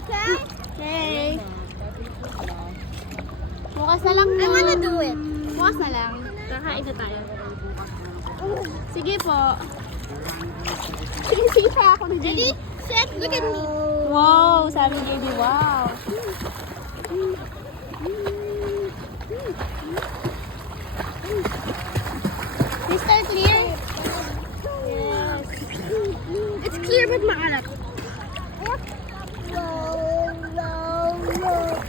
Okay? Okay. Bukas na lang po. I wanna do it. Bukas na lang. Kakain na tayo. Sige po. Sinisita ako ni JD. Ready, set, look at me. Wow, sabi ni JD, wow. Crystal clear? Yes. It's clear but maalat.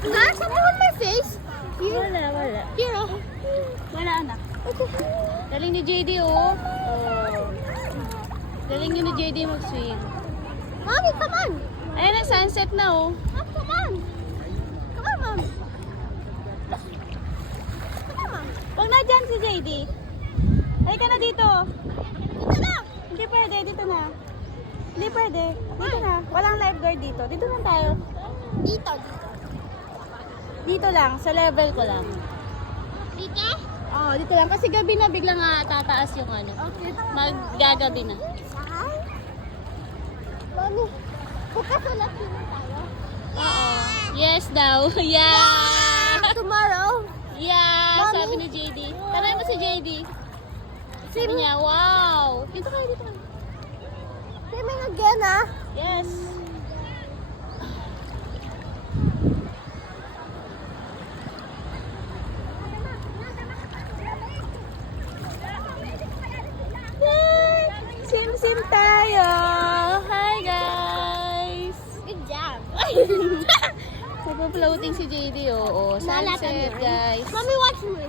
There's something on my face. Wala, wala. Here, oh. Wala, anak. Galing ni JD, oh. Galing yun ni JD mag-swim. Mommy, come on. Ayan na, sunset na, oh. Mom, come on. Come on, Mom. Come on, Mom. Huwag na dyan si JD. Ay ka na dito. Dito lang. Hindi pwede, dito na. Hindi pwede. Dito na. Walang lifeguard dito. Dito lang tayo. Dito. Dito lang, sa level ko lang. Dito? Oo, dito lang. Kasi gabi na biglang tataas yung ano. Okay. Maggagabi na. Saan? Mami, bukas ulit na tayo. Oo. Yes daw. Yeah! Tomorrow. Yeah! Mommy. Sabi ni JD. Tanay mo si JD. Sabi niya, wow! Dito kayo, dito kayo. Swimming again, ah. Yes! Yay! Sim-sim tayo! Hi guys! Good job. Nagpo-floating si JD, oo. Sunset, guys. Mommy, watch me.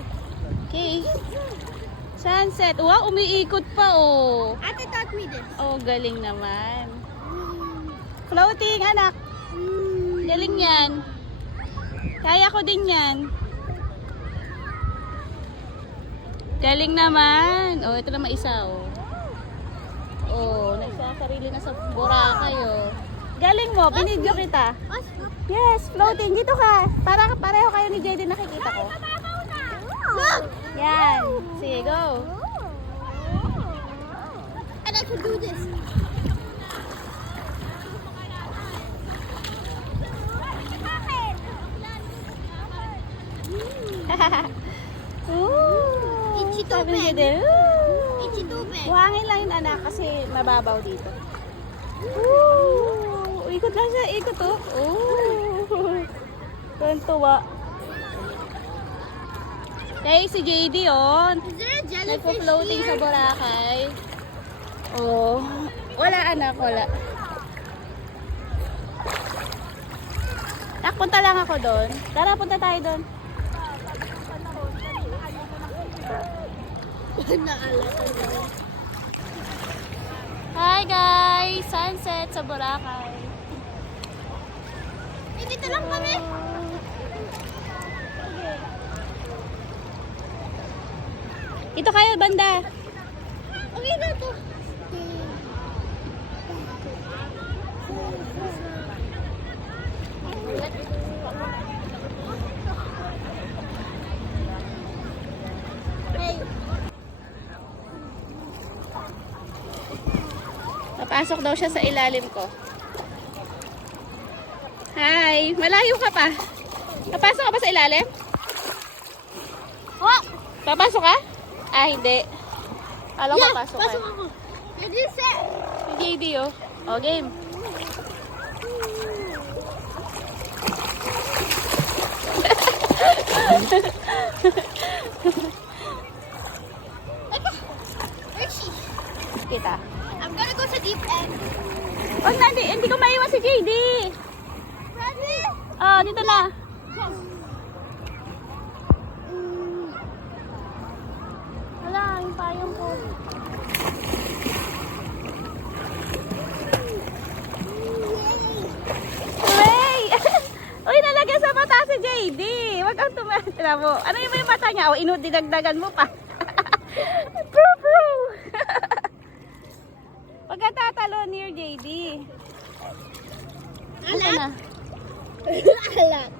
Okay. Sunset. Wow, umiikot pa, oh. Ate taught me this. Oh, galing naman. Floating, anak. Galing yan. Kaya ko din yan. Galing naman. Oh, ito naman isa, oh. Oh, nagsasarili na sa Boracay, oh. Galing mo, binidyo kita. Yes, floating. Dito ka. Para pareho kayo ni JD nakikita ko. Look. Yan. Sige, go. And I can do this. Ooh. Itchy Sabi ni tubig. JD, ooh. Itchy tubig. Buhangin lang yun, anak, kasi mababaw dito. Ooh. Ikot lang siya, ikot, oh. Ooh. Tuwa. Kaya si JD, oh. Is there a jellyfish Nagpo-floating sa here? Boracay. Oh. Wala, anak, wala. Tak, punta lang ako doon. Tara, punta tayo doon. Naalala ko. Hi guys! Sunset sa Boracay. Eh, dito lang kami. Ito kayo, banda. Okay na to. Hey. Papasok daw siya sa ilalim ko. Hi! Malayo ka pa. Papasok ka pa sa ilalim? Oh! Papasok ka? Ah, hindi. Alam ko papasok ka. pasok ako. Ready, set. Si JD, oh. O, game. Where's she? Kita. I'm gonna go to deep end. Oh, hindi ko maiwan si JD. Ready? Oh, dito na. Wala, yung payong ko. Hooray! Uy, nalagyan sa mata si JD. Huwag kang tumatila mo. Ano yung mata niya? O, dinagdagan mo pa. Bro. Huwag kang tatalo near JD. Ito na. Alat.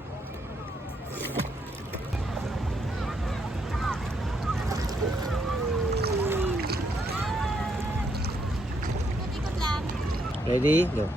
Ready? Go.